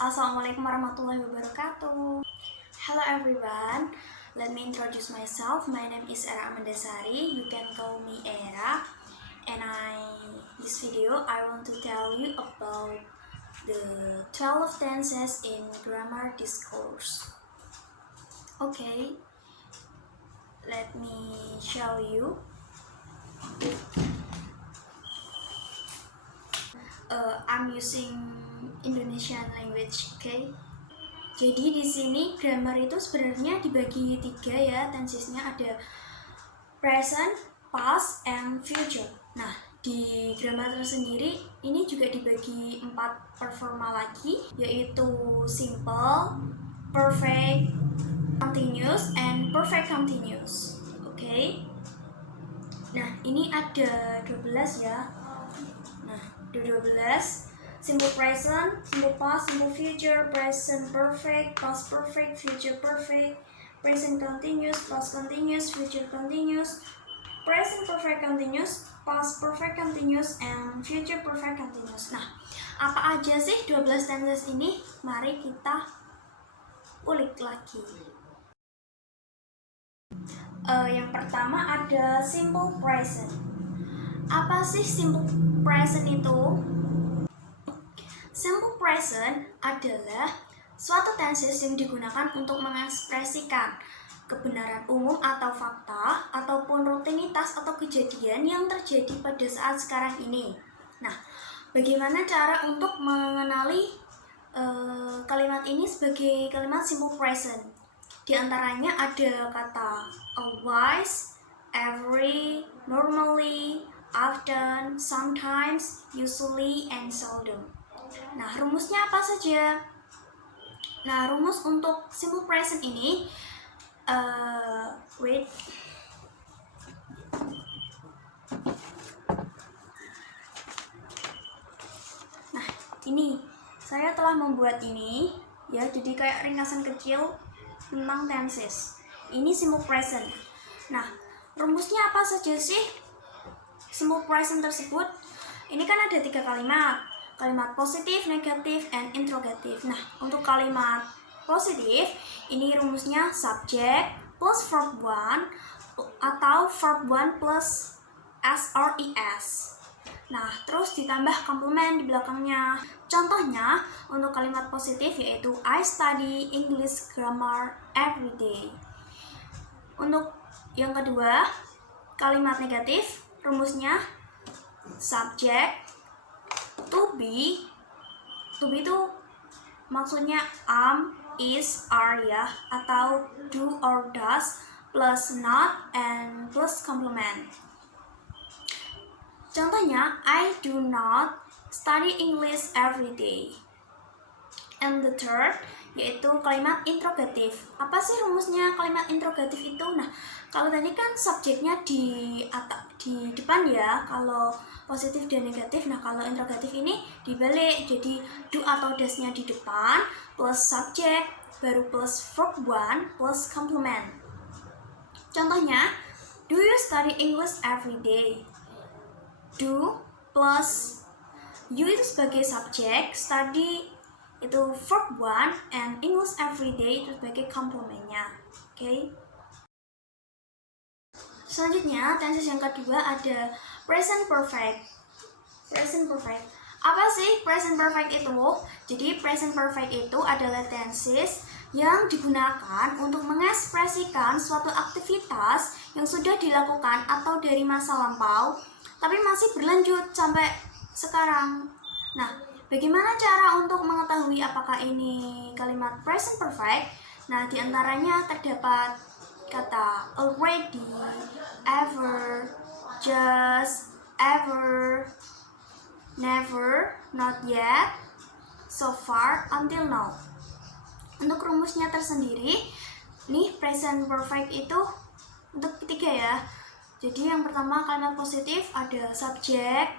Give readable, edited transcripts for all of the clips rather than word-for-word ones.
Assalamualaikum warahmatullahi wabarakatuh. Hello everyone, let me introduce myself. My name is Era Amandasari. You can call me Era. And this video I want to tell you about the 12 tenses in grammar discourse. Okay, let me show you. I'm using Indonesian language, okay? Jadi di sini grammar itu sebenarnya dibagi 3 ya, tensesnya ada present, past, and future. Nah, di grammar tersendiri ini juga dibagi 4 performa lagi, yaitu simple, perfect, continuous, and perfect continuous. Okay? Nah, ini ada 12 ya. Nah, 12. Simple present, simple past, simple future, present perfect, past perfect, future perfect, present continuous, past continuous, future continuous, present perfect continuous, past perfect continuous, and future perfect continuous. Nah, apa aja sih 12 tenses ini? Mari kita ulik lagi. Yang pertama ada simple present. Apa sih simple present itu? Simple present adalah suatu tenses yang digunakan untuk mengekspresikan kebenaran umum atau fakta ataupun rutinitas atau kejadian yang terjadi pada saat sekarang ini. Nah, bagaimana cara untuk mengenali kalimat ini sebagai kalimat simple present? Di antaranya ada kata always, every, normally, often, sometimes, usually, and seldom. Nah, rumusnya apa saja? Nah, rumus untuk simple present ini Nah, ini saya telah membuat ini ya, jadi kayak ringkasan kecil tentang tenses. Ini simple present. Nah, rumusnya apa saja sih simple present tersebut? Ini kan ada 3 kalimat. Kalimat positif, negatif, and interrogative. Nah, untuk kalimat positif, ini rumusnya subject plus verb 1 atau verb 1 plus s or es. Nah, terus ditambah komplement di belakangnya. Contohnya, untuk kalimat positif yaitu I study English grammar every day. Untuk yang kedua, kalimat negatif, rumusnya subject to be itu maksudnya am, is, are ya, atau do or does plus not and plus complement. Contohnya, I do not study English every day. And the third yaitu kalimat interrogatif. Apa sih rumusnya kalimat interrogatif itu? Nah, kalau tadi kan subjeknya di depan ya, kalau positif dan negatif. Nah, kalau interrogatif ini dibalik, jadi do atau does-nya di depan plus subjek baru plus verb 1 plus complement. Contohnya, do you study English every day? Do plus you itu sebagai subjek, study itu verb 1, and English everyday itu sebagai komplemennya. Okay? Selanjutnya, tenses yang kedua ada present perfect. Present perfect. Apa sih present perfect itu? Jadi present perfect itu adalah tenses yang digunakan untuk mengekspresikan suatu aktivitas yang sudah dilakukan atau dari masa lampau, tapi masih berlanjut sampai sekarang. Nah, bagaimana cara untuk mengetahui apakah ini kalimat present perfect? Nah, diantaranya terdapat kata already, ever, just, ever, never, not yet, so far, until now. Untuk rumusnya tersendiri, nih present perfect itu untuk ketiga ya. Jadi yang pertama kalimat positif ada subject,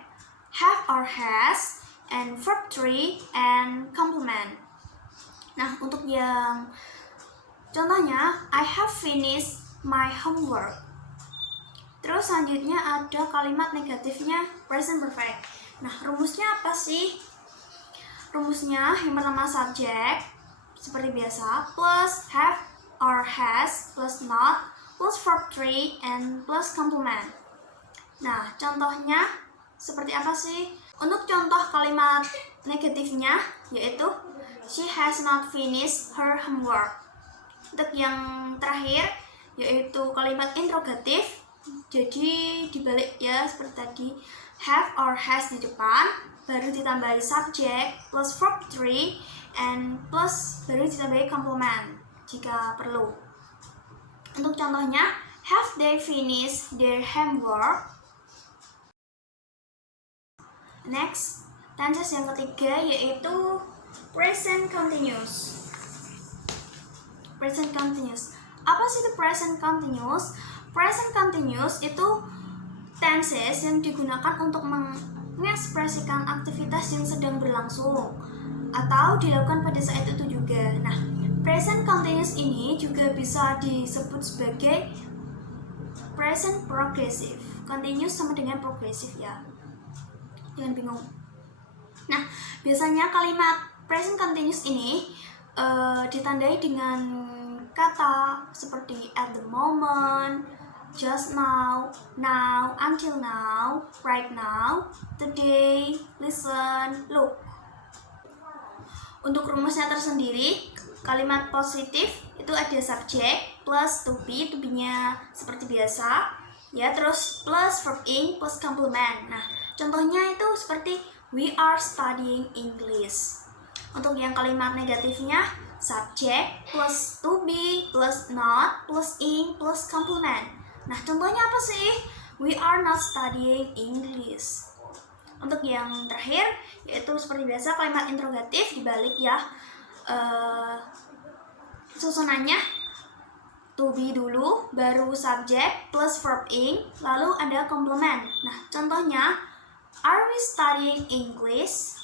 have or has, and verb 3 and complement. Nah, untuk yang contohnya I have finished my homework. Terus selanjutnya ada kalimat negatifnya present perfect. Nah, rumusnya apa sih? rumusnya yang pertama subject seperti biasa plus have or has plus not plus verb 3 and plus complement. Nah, contohnya seperti apa sih? Untuk contoh kalimat negatifnya yaitu she has not finished her homework. Untuk yang terakhir yaitu kalimat interrogatif, jadi dibalik ya seperti tadi, have or has di depan, baru ditambahi subject plus verb 3 and plus baru ditambahi complement jika perlu. Untuk contohnya, have they finished their homework? Next, tenses yang ketiga yaitu present continuous. Present continuous. Apa sih itu present continuous? Present continuous itu tenses yang digunakan untuk mengekspresikan aktivitas yang sedang berlangsung atau dilakukan pada saat itu juga. Nah, present continuous ini juga bisa disebut sebagai present progressive. Continuous sama dengan progressive ya. Jangan bingung. Nah, biasanya kalimat present continuous ini ditandai dengan kata seperti at the moment, just now, now, until now, right now, today, listen, look. Untuk rumusnya tersendiri, kalimat positif itu ada subject plus to be-nya seperti biasa, ya, terus plus verb ing plus complement. Nah, contohnya itu seperti we are studying English. Untuk yang kalimat negatifnya, subject plus to be plus not plus ing plus complement. Nah, contohnya apa sih? We are not studying English. Untuk yang terakhir, yaitu seperti biasa kalimat interrogatif dibalik ya. Susunannya to be dulu, baru subject plus verb ing, lalu ada complement. Nah, contohnya, are we studying English?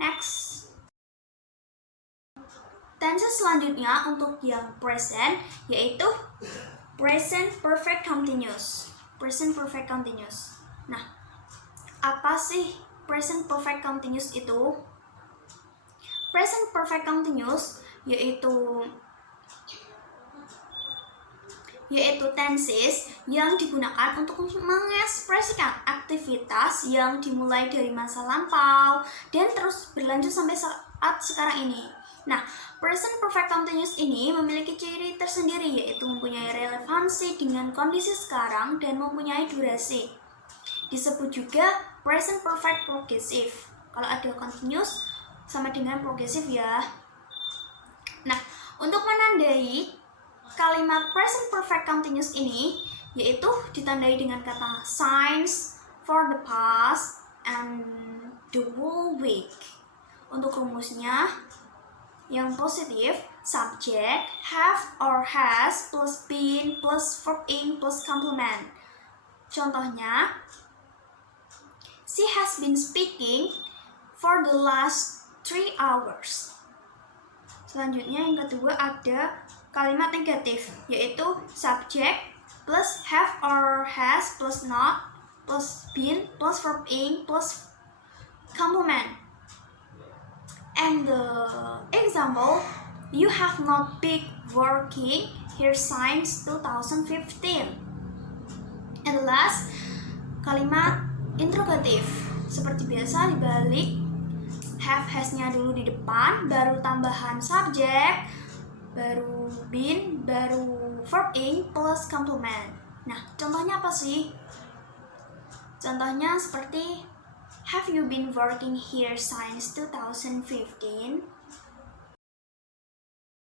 Next. Tenses selanjutnya untuk yang present yaitu present perfect continuous. Present perfect continuous. Nah, apa sih present perfect continuous itu? Present perfect continuous yaitu tenses yang digunakan untuk mengekspresikan aktivitas yang dimulai dari masa lampau dan terus berlanjut sampai saat sekarang ini. Nah, present perfect continuous ini memiliki ciri tersendiri yaitu mempunyai relevansi dengan kondisi sekarang dan mempunyai durasi. Disebut juga present perfect progressive. Kalau ada continuous sama dengan progressive ya. Nah, untuk menandai kalimat present perfect continuous ini yaitu ditandai dengan kata since, for the past, and the whole week. Untuk rumusnya yang positif, subject have or has plus been plus verb ing plus complement. Contohnya, she has been speaking for the last 3 hours. Selanjutnya yang kedua ada kalimat negatif yaitu subject plus have or has plus not plus been plus verb ing plus complement. And the example, you have not been working here since 2015. And the last, kalimat interrogatif seperti biasa dibalik have has-nya dulu di depan, baru tambahan subject, baru been, baru verb ing plus complement. Nah, contohnya apa sih? Contohnya seperti have you been working here since 2015?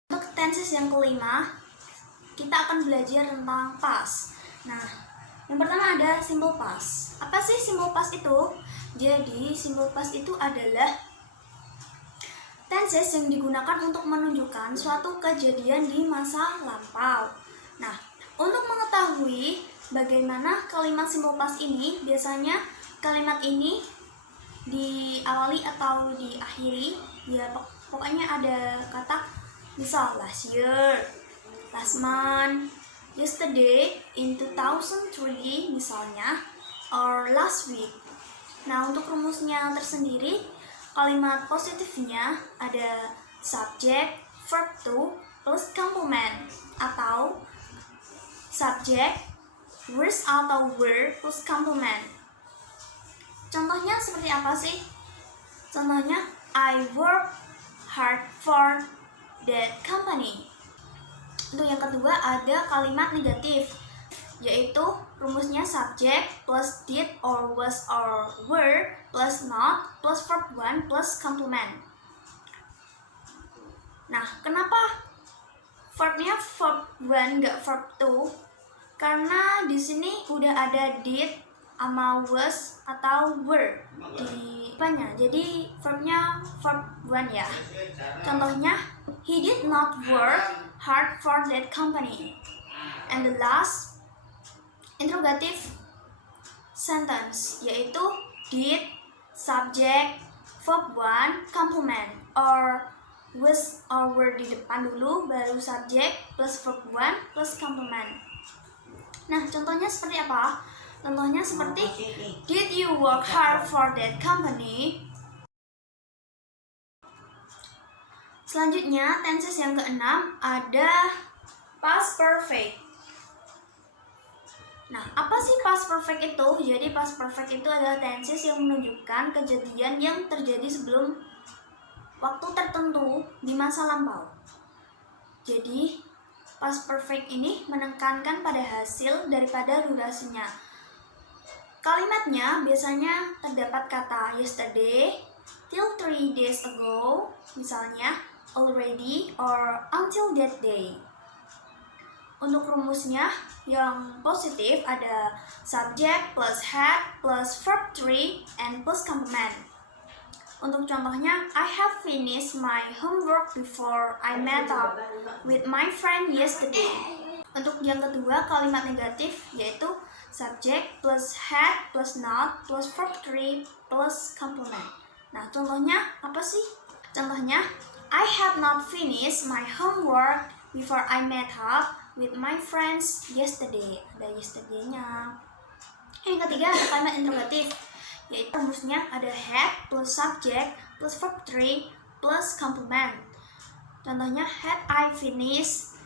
Untuk tenses yang kelima, kita akan belajar tentang past. Nah, yang pertama ada simple past. Apa sih simple past itu? Jadi, simple past itu adalah tenses yang digunakan untuk menunjukkan suatu kejadian di masa lampau. Nah, untuk mengetahui bagaimana kalimat simple past ini, biasanya kalimat ini diawali atau diakhiri, ya pokoknya ada kata misal last year, last month, yesterday, in 2003 misalnya, or last week. Nah, untuk rumusnya tersendiri, kalimat positifnya ada subject, verb to, plus complement, atau subject, was atau were plus complement. Contohnya seperti apa sih? Contohnya, I work hard for that company. Untuk yang kedua ada kalimat negatif, yaitu rumusnya subject plus did or was or were plus not plus verb 1 plus complement. Nah, kenapa verbnya verb 1 nggak verb 2? Karena di sini udah ada did sama was atau were di depannya. Jadi verbnya verb 1 ya. Contohnya, he did not work hard for that company. And the last interrogative sentence yaitu did, subject, verb 1, complement, or was or were di depan dulu, baru subject plus verb 1 plus complement. Nah, contohnya seperti apa? Contohnya seperti, did you work hard for that company? Selanjutnya, tenses yang keenam ada past perfect. Nah, apa sih past perfect itu? Jadi past perfect itu adalah tenses yang menunjukkan kejadian yang terjadi sebelum waktu tertentu di masa lampau. Jadi past perfect ini menekankan pada hasil daripada durasinya. Kalimatnya biasanya terdapat kata yesterday, till 3 days ago, misalnya already or until that day. Untuk rumusnya yang positif ada subject plus had plus verb 3 and plus complement. Untuk contohnya, I have finished my homework before I met up with my friend yesterday. Untuk yang kedua, kalimat negatif yaitu subject plus had plus not plus verb 3 plus complement. Nah, contohnya apa sih? Contohnya, I have not finished my homework before I met up with my friends yesterday. Ada yesterday-nya. Yang ketiga ada kalimat interrogatif, yaitu rumusnya ada had plus subject plus verb 3 plus complement. Contohnya, had I finished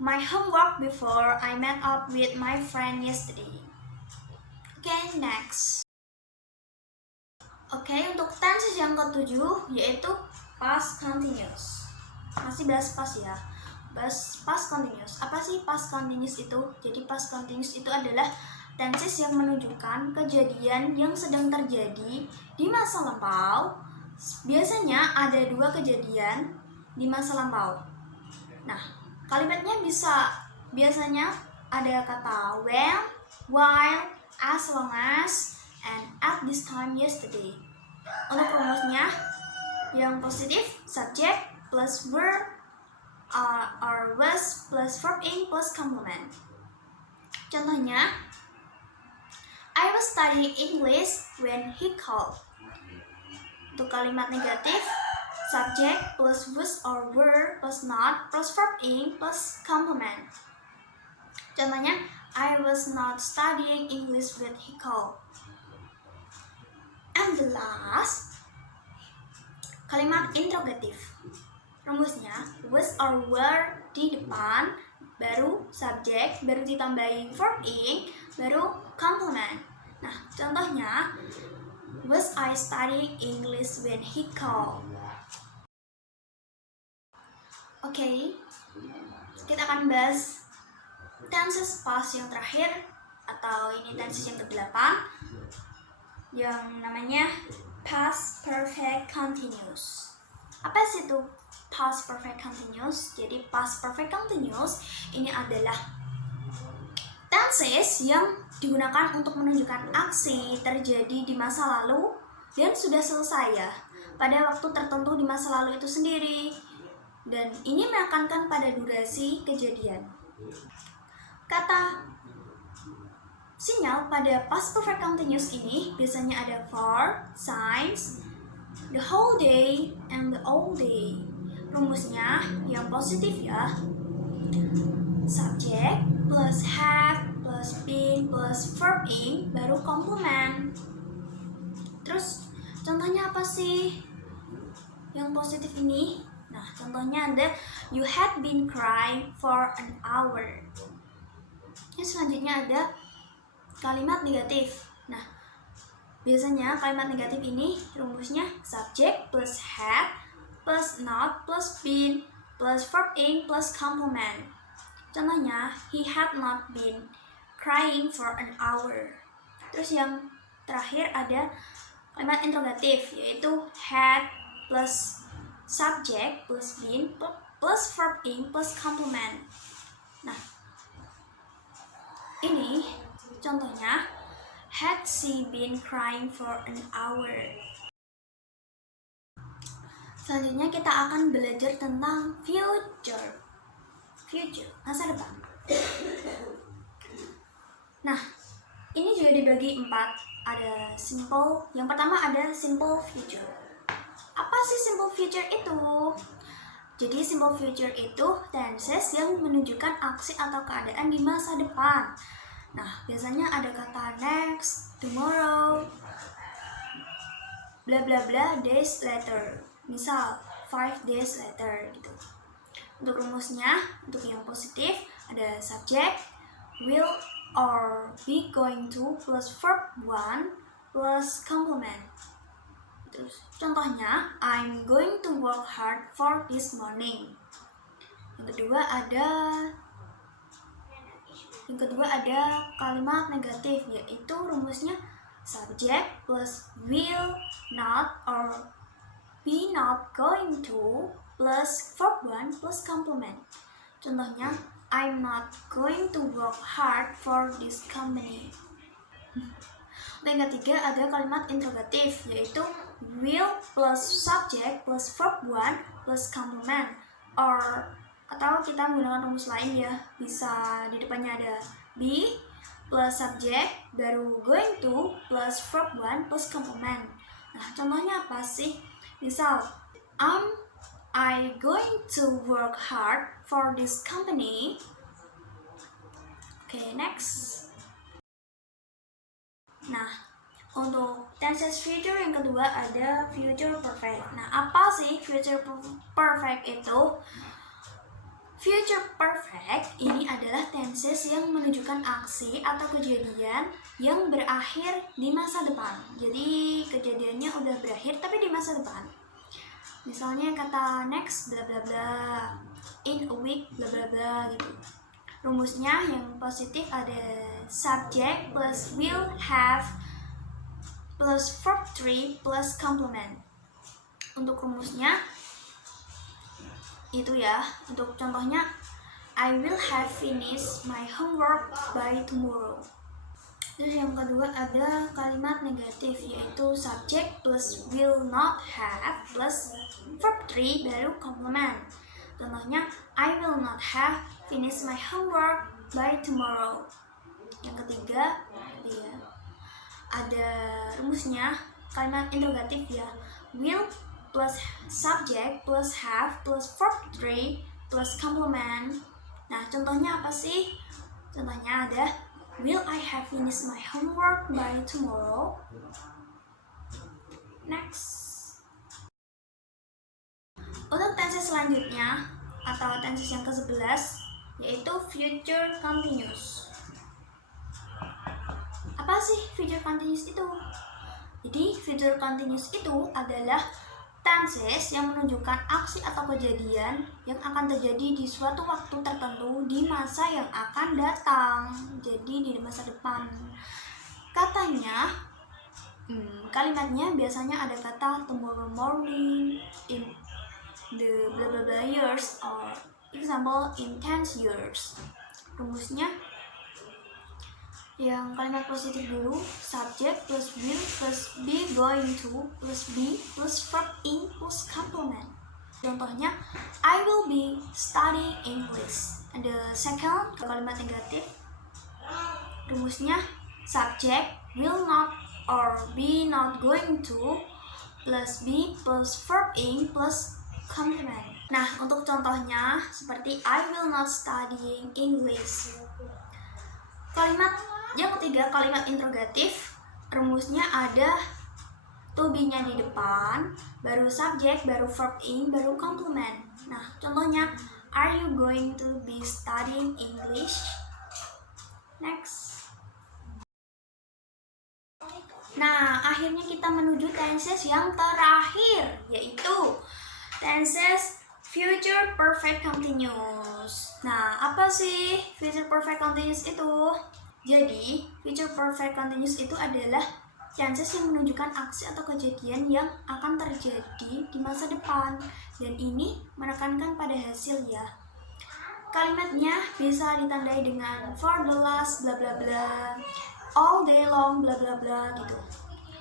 my homework before I met up with my friend yesterday. Oke, next. Oke, untuk tenses yang ketujuh yaitu past continuous. Masih bahas past ya. Bahas past continuous. Apa sih past continuous itu? Jadi past continuous itu adalah tenses yang menunjukkan kejadian yang sedang terjadi di masa lampau. Biasanya ada dua kejadian di masa lampau. Nah, kalimatnya biasanya ada kata when, while, as long as, and at this time yesterday. Untuk rumusnya yang positif subject plus were or was plus verb in plus complement. Contohnya, I was studying English when he called. Untuk kalimat negatif subject plus was or were plus not plus verb in plus complement. Contohnya, I was not studying English when he called. And the last, kalimat interrogatif. Rumusnya was or were di depan, baru subject, baru ditambahi verb in, baru complement. Nah, contohnya, was I studying English when he called? Oke, kita akan bahas tenses past yang terakhir, atau ini tenses yang ke-8 yang namanya past perfect continuous. Apa sih itu past perfect continuous? Jadi past perfect continuous ini adalah tenses yang digunakan untuk menunjukkan aksi terjadi di masa lalu dan sudah selesai ya pada waktu tertentu di masa lalu itu sendiri, dan ini menekankan pada durasi kejadian. Kata sinyal pada past perfect continuous ini biasanya ada for, since, the whole day, and the all day. Rumusnya yang positif ya, subject plus had plus been plus verb in baru complement. Terus contohnya apa sih? yang positif ini. Nah, contohnya ada you had been crying for an hour. Yang selanjutnya ada kalimat negatif. Nah, biasanya kalimat negatif ini rumusnya subject plus had plus not plus been plus verb ing plus complement. Contohnya, he had not been crying for an hour. Terus yang terakhir ada kalimat interrogatif, yaitu had plus subject plus been plus verb ing plus complement. Nah, ini contohnya, had she been crying for an hour. Selanjutnya kita akan belajar tentang future, masa depan. Nah, ini juga dibagi 4. Ada simple, yang pertama ada simple future. Apa sih simple future itu? Jadi simple future itu tenses yang menunjukkan aksi atau keadaan di masa depan. Nah, biasanya ada kata next, tomorrow, bla bla bla days later. Misal 5 days later gitu. Untuk rumusnya, untuk yang positif ada subject will or be going to plus verb 1 plus complement. Terus contohnya, I'm going to work hard for this morning. Yang kedua ada kalimat negatif, yaitu rumusnya subject plus will not or be not going to plus verb 1 plus complement. Contohnya, I'm not going to work hard for this company. Dan yang ketiga ada kalimat interrogatif, yaitu will plus subject plus verb 1 plus complement, atau kita menggunakan rumus lain ya, bisa di depannya ada be plus subject baru going to plus verb 1 plus complement. Nah, contohnya apa sih? Misal, I going to work hard for this company. Oke, next. Nah, untuk tenses future yang kedua ada future perfect. Nah, apa sih future perfect itu? Future perfect ini adalah tenses yang menunjukkan aksi atau kejadian yang berakhir di masa depan. Jadi kejadiannya udah berakhir tapi di masa depan. Misalnya kata next bla bla bla, in a week bla bla bla gitu. Rumusnya yang positif ada subject plus will have plus verb 3 plus complement. Untuk rumusnya itu ya, untuk contohnya I will have finished my homework by tomorrow. Terus yang kedua ada kalimat negatif, yaitu subject plus will not have plus verb 3 baru complement. Contohnya I will not have finished my homework by tomorrow. Yang ketiga ada rumusnya kalimat interrogatif ya, will plus subject plus have plus verb 3 plus complement. Nah, contohnya apa sih? Contohnya ada will I have finished my homework by tomorrow? Next. Untuk tenses selanjutnya atau tenses yang ke-11 yaitu future continuous. Apa sih future continuous itu? Jadi future continuous itu adalah tenses yang menunjukkan aksi atau kejadian yang akan terjadi di suatu waktu tertentu di masa yang akan datang. Jadi di masa depan. Katanya, kalimatnya biasanya ada kata tomorrow morning, in the blah blah blah years, or example in 10 years. Rumusnya yang kalimat positif dulu, subject plus will plus be going to plus be plus verb ing plus complement. Contohnya, I will be studying English. And the second kalimat negatif, rumusnya subject will not or be not going to plus be plus verb ing plus complement. Nah, untuk contohnya seperti I will not studying English. Kalimat yang ketiga, kalimat interrogatif, rumusnya ada to be-nya di depan, baru subject, baru verb ing, baru complement. Nah, contohnya, are you going to be studying English? Next. Nah, akhirnya kita menuju tenses yang terakhir, yaitu tenses future perfect continuous. Nah, apa sih future perfect continuous itu? Jadi, future perfect continuous itu adalah tenses yang menunjukkan aksi atau kejadian yang akan terjadi di masa depan, dan ini menekankan pada hasil ya. Kalimatnya bisa ditandai dengan for the last bla bla bla, all day long bla bla bla gitu.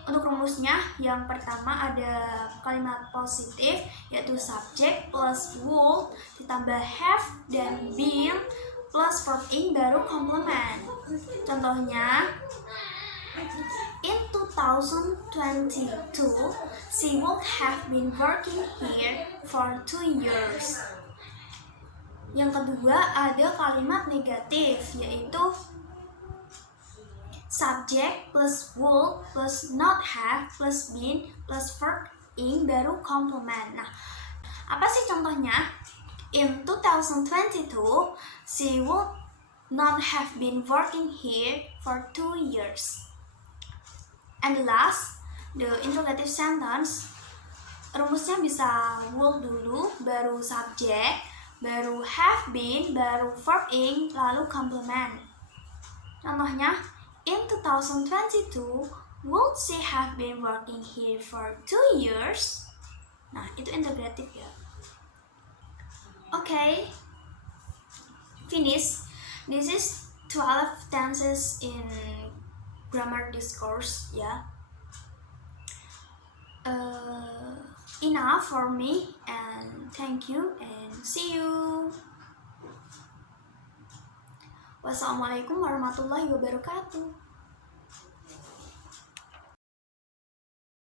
Untuk rumusnya, yang pertama ada kalimat positif, yaitu subject plus would ditambah have dan been plus verb ing baru complement. Contohnya, in 2022, she would have been working here for 2 years. Yang kedua ada kalimat negatif, yaitu subject plus would plus not have plus been plus verb ing baru complement. Nah, apa sih contohnya? In 2022, she would not have been working here for 2 years. And the last, the interrogative sentence, rumusnya bisa would dulu, baru subject, baru have been, baru verb ing, lalu complement. Contohnya, in 2022, would she have been working here for 2 years? Nah, itu interrogative ya. Okay, finish. This is 12 tenses in grammar discourse ya. Enough for me, and thank you and see you. Wassalamualaikum warahmatullahi wabarakatuh.